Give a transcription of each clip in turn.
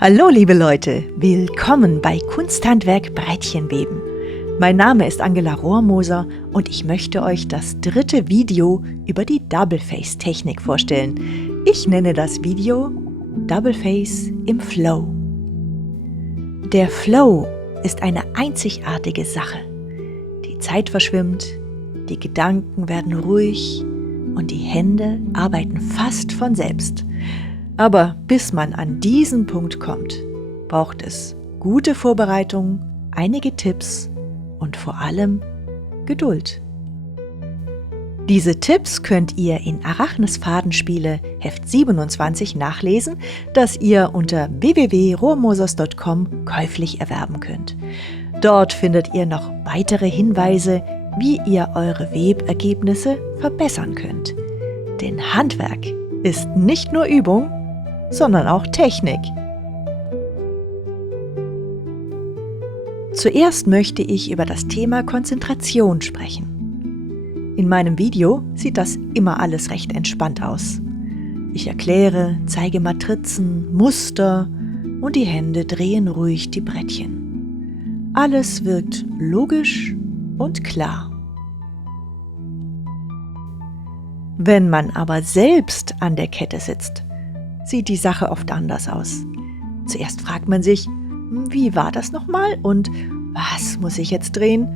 Hallo liebe Leute, willkommen bei Kunsthandwerk Brettchenweben. Mein Name ist Angela Rohrmoser und ich möchte euch das dritte Video über die Double Face Technik vorstellen. Ich nenne das Video Double Face im Flow. Der Flow ist eine einzigartige Sache. Die Zeit verschwimmt, die Gedanken werden ruhig und die Hände arbeiten fast von selbst. Aber bis man an diesen Punkt kommt, braucht es gute Vorbereitung, einige Tipps und vor allem Geduld. Diese Tipps könnt ihr in Arachnes Fadenspiele Heft 27 nachlesen, das ihr unter www.rohrmosers.com käuflich erwerben könnt. Dort findet ihr noch weitere Hinweise, wie ihr eure Webergebnisse verbessern könnt. Denn Handwerk ist nicht nur Übung, sondern auch Technik. Zuerst möchte ich über das Thema Konzentration sprechen. In meinem Video sieht das immer alles recht entspannt aus. Ich erkläre, zeige Matrizen, Muster und die Hände drehen ruhig die Brettchen. Alles wirkt logisch und klar. Wenn man aber selbst an der Kette sitzt, sieht die Sache oft anders aus. Zuerst fragt man sich, wie war das nochmal und was muss ich jetzt drehen?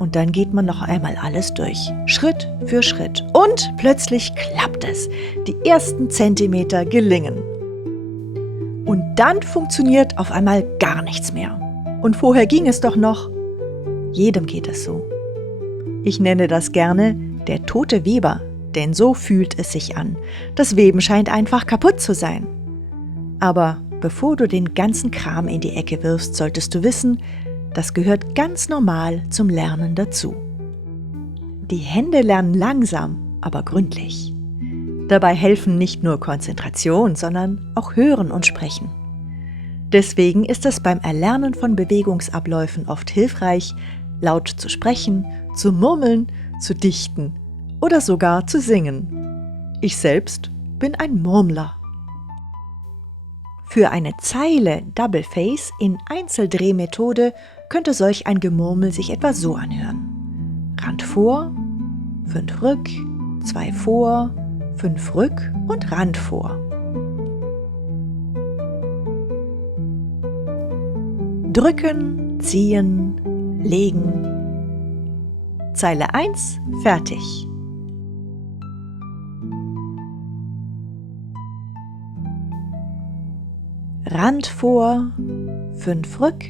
Und dann geht man noch einmal alles durch, Schritt für Schritt. Und plötzlich klappt es. Die ersten Zentimeter gelingen. Und dann funktioniert auf einmal gar nichts mehr. Und vorher ging es doch noch. Jedem geht es so. Ich nenne das gerne der tote Weber. Denn so fühlt es sich an. Das Weben scheint einfach kaputt zu sein. Aber bevor du den ganzen Kram in die Ecke wirfst, solltest du wissen, das gehört ganz normal zum Lernen dazu. Die Hände lernen langsam, aber gründlich. Dabei helfen nicht nur Konzentration, sondern auch Hören und Sprechen. Deswegen ist es beim Erlernen von Bewegungsabläufen oft hilfreich, laut zu sprechen, zu murmeln, zu dichten oder sogar zu singen. Ich selbst bin ein Murmler. Für eine Zeile Double Face in Einzeldrehmethode könnte solch ein Gemurmel sich etwa so anhören. Rand vor, 5 rück, 2 vor, 5 rück und Rand vor. Drücken, ziehen, legen. Zeile 1, fertig. Rand vor, 5 rück,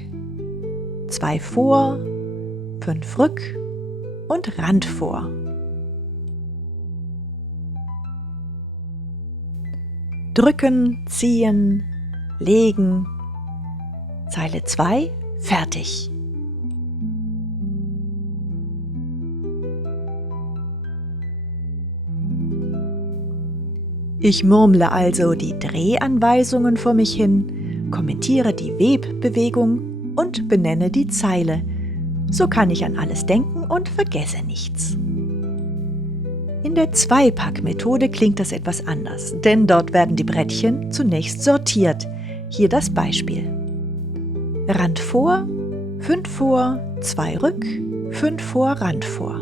2 vor, 5 rück und Rand vor. Drücken, ziehen, legen. Zeile 2, fertig. Ich murmle also die Drehanweisungen vor mich hin, kommentiere die Webbewegung und benenne die Zeile. So kann ich an alles denken und vergesse nichts. In der Zweipack-Methode klingt das etwas anders, denn dort werden die Brettchen zunächst sortiert. Hier das Beispiel. Rand vor, 5 vor, 2 rück, 5 vor, Rand vor.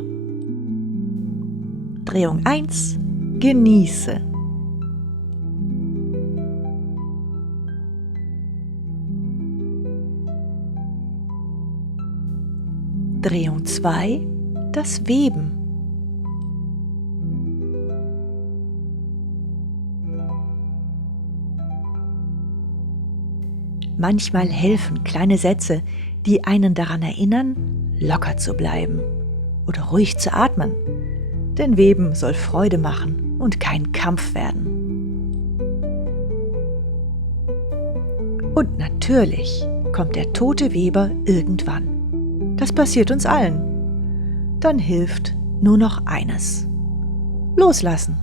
Drehung 1, genieße. Drehung 2, das Weben. Manchmal helfen kleine Sätze, die einen daran erinnern, locker zu bleiben oder ruhig zu atmen. Denn Weben soll Freude machen und kein Kampf werden. Und natürlich kommt der tote Weber irgendwann. Das passiert uns allen. Dann hilft nur noch eines: Loslassen.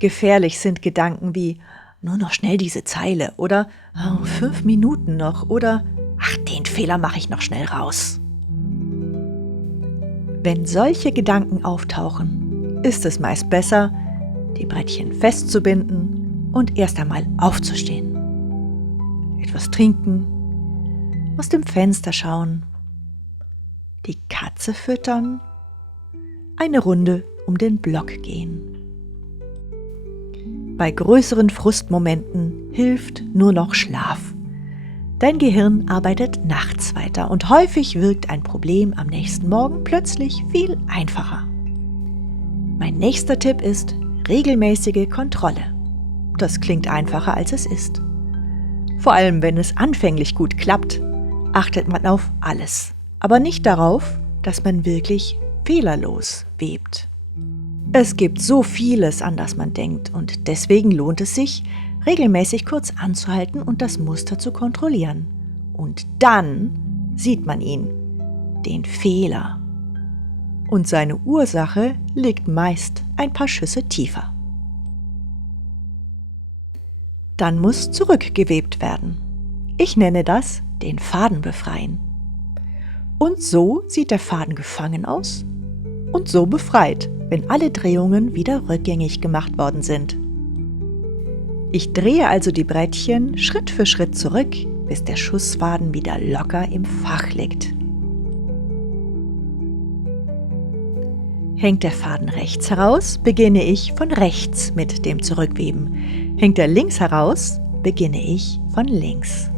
Gefährlich sind Gedanken wie nur noch schnell diese Zeile oder 5 Minuten noch oder den Fehler mache ich noch schnell raus. Wenn solche Gedanken auftauchen, ist es meist besser, die Brettchen festzubinden und erst einmal aufzustehen. Etwas trinken, aus dem Fenster schauen, die Katze füttern, eine Runde um den Block gehen. Bei größeren Frustmomenten hilft nur noch Schlaf. Dein Gehirn arbeitet nachts weiter und häufig wirkt ein Problem am nächsten Morgen plötzlich viel einfacher. Mein nächster Tipp ist regelmäßige Kontrolle. Das klingt einfacher, als es ist. Vor allem, wenn es anfänglich gut klappt, achtet man auf alles, aber nicht darauf, dass man wirklich fehlerlos webt. Es gibt so vieles, an das man denkt, und deswegen lohnt es sich, regelmäßig kurz anzuhalten und das Muster zu kontrollieren. Und dann sieht man ihn, den Fehler. Und seine Ursache liegt meist ein paar Schüsse tiefer. Dann muss zurückgewebt werden. Ich nenne das den Faden befreien. Und so sieht der Faden gefangen aus und so befreit, wenn alle Drehungen wieder rückgängig gemacht worden sind. Ich drehe also die Brettchen Schritt für Schritt zurück, bis der Schussfaden wieder locker im Fach liegt. Hängt der Faden rechts heraus, beginne ich von rechts mit dem Zurückweben. Hängt er links heraus, beginne ich von links.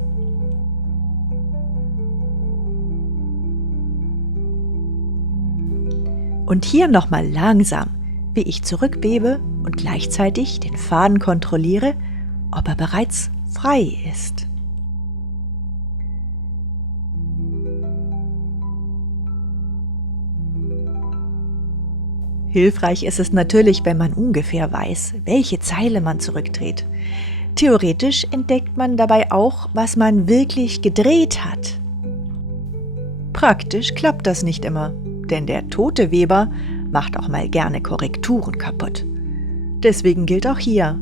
Und hier nochmal langsam, wie ich zurückwebe und gleichzeitig den Faden kontrolliere, ob er bereits frei ist. Hilfreich ist es natürlich, wenn man ungefähr weiß, welche Zeile man zurückdreht. Theoretisch entdeckt man dabei auch, was man wirklich gedreht hat. Praktisch klappt das nicht immer, denn der tote Weber macht auch mal gerne Korrekturen kaputt. Deswegen gilt auch hier: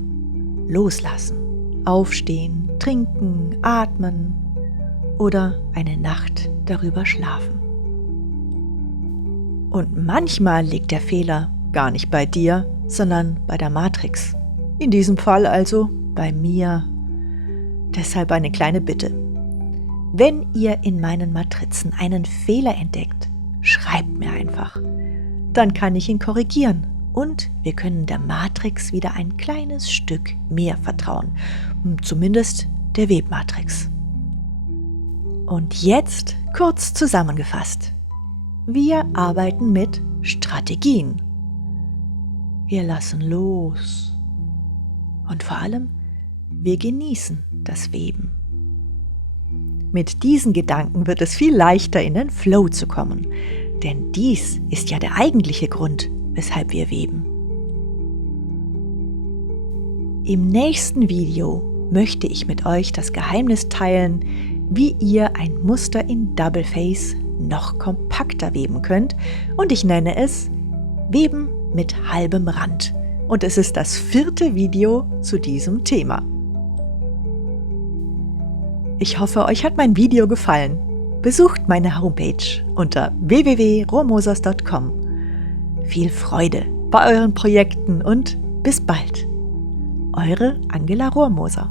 loslassen, aufstehen, trinken, atmen oder eine Nacht darüber schlafen. Und manchmal liegt der Fehler gar nicht bei dir, sondern bei der Matrix. In diesem Fall also bei mir. Deshalb eine kleine Bitte. Wenn ihr in meinen Matrizen einen Fehler entdeckt, schreibt mir einfach. Dann kann ich ihn korrigieren und wir können der Matrix wieder ein kleines Stück mehr vertrauen. Zumindest der Webmatrix. Und jetzt kurz zusammengefasst. Wir arbeiten mit Strategien. Wir lassen los. Und vor allem, wir genießen das Weben. Mit diesen Gedanken wird es viel leichter, in den Flow zu kommen. Denn dies ist ja der eigentliche Grund, weshalb wir weben. Im nächsten Video möchte ich mit euch das Geheimnis teilen, wie ihr ein Muster in Double Face noch kompakter weben könnt. Und ich nenne es Weben mit halbem Rand. Und es ist das 4. Video zu diesem Thema. Ich hoffe, euch hat mein Video gefallen. Besucht meine Homepage unter www.rohrmosers.com. Viel Freude bei euren Projekten und bis bald. Eure Angela Rohrmoser.